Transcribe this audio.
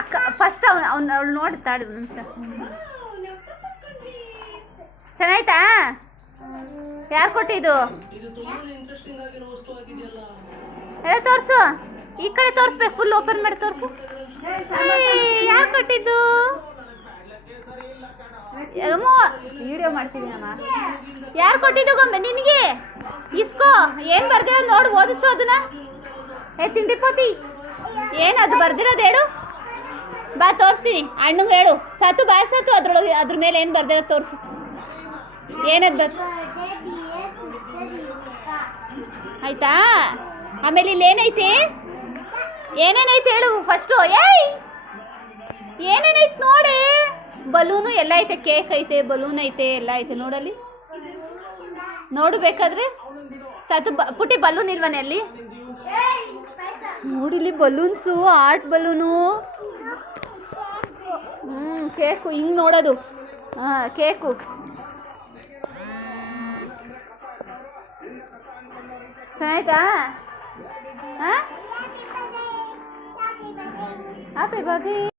ಅಕ್ಕ ಫಸ್ಟ್ ಅವ್ಳು ನೋಡ್ತಾಳು ನಿಮಿಷ. ಚೆನ್ನಾಯ್ತಾ? ಯಾರು ಕೊಟ್ಟಿದ್ದು? ತೋರಿಸು, ಈ ಕಡೆ ತೋರಿಸ್ಬೇಕು, ಫುಲ್ ಓಪನ್ ಮಾಡಿ ತೋರಿಸು. ಯಾರು ಕೊಟ್ಟಿದ್ದು? ವಿಡಿಯೋ ಮಾಡ್ತೀನಿ ಅಮ್ಮ. ಯಾರು ಕೊಟ್ಟಿದ್ದು ಗೊಂಬೆ ನಿನಗೆ? ಇಸ್ಕೋ. ಏನು ಬರ್ದಿರೋದು ನೋಡು, ಓದಿಸು ಅದನ್ನ. ತಿಂಡಿ ಪೋತಿ ಏನದು ಬರ್ದಿರೋದು ಹೇಳು. ಬಾ ತೋರಿಸ್ತೀನಿ, ಅಣ್ಣಂಗೆ ಹೇಳು. ಸಾತು ಬಾಯ್ ಸಾತು, ಅದ್ರೊಳಗೆ ಅದ್ರ ಮೇಲೆ ಏನು ಬರ್ದಿರೋದು ತೋರಿಸು. ಏನದು ಆಯ್ತಾ? ಆಮೇಲೆ ಇಲ್ಲಿ ಏನೈತಿ? ಏನೇನೈತೆ ಹೇಳು ಫಸ್ಟು. ಏನೇನೈತೆ ನೋಡಿ. ಬಲೂನು ಎಲ್ಲ ಐತೆ, ಕೇಕ್ ಐತೆ, ಬಲೂನ್ ಐತೆ, ಎಲ್ಲ ಐತೆ ನೋಡಲ್ಲಿ. ನೋಡು ಬೇಕಾದ್ರೆ. ಸಾತು ಪುಟ್ಟಿ ಬಲೂನ್ ಇಲ್ವನೇ ಅಲ್ಲಿ? ನೋಡಿಲಿ ಬಲೂನ್ಸು, ಆರ್ಟ್ ಬಲೂನು. ಕೇಕು ಹಿಂಗೆ ನೋಡೋದು. ಕೇಕು ಚೆನ್ನಾಯ್ತಾ? Happy birthday.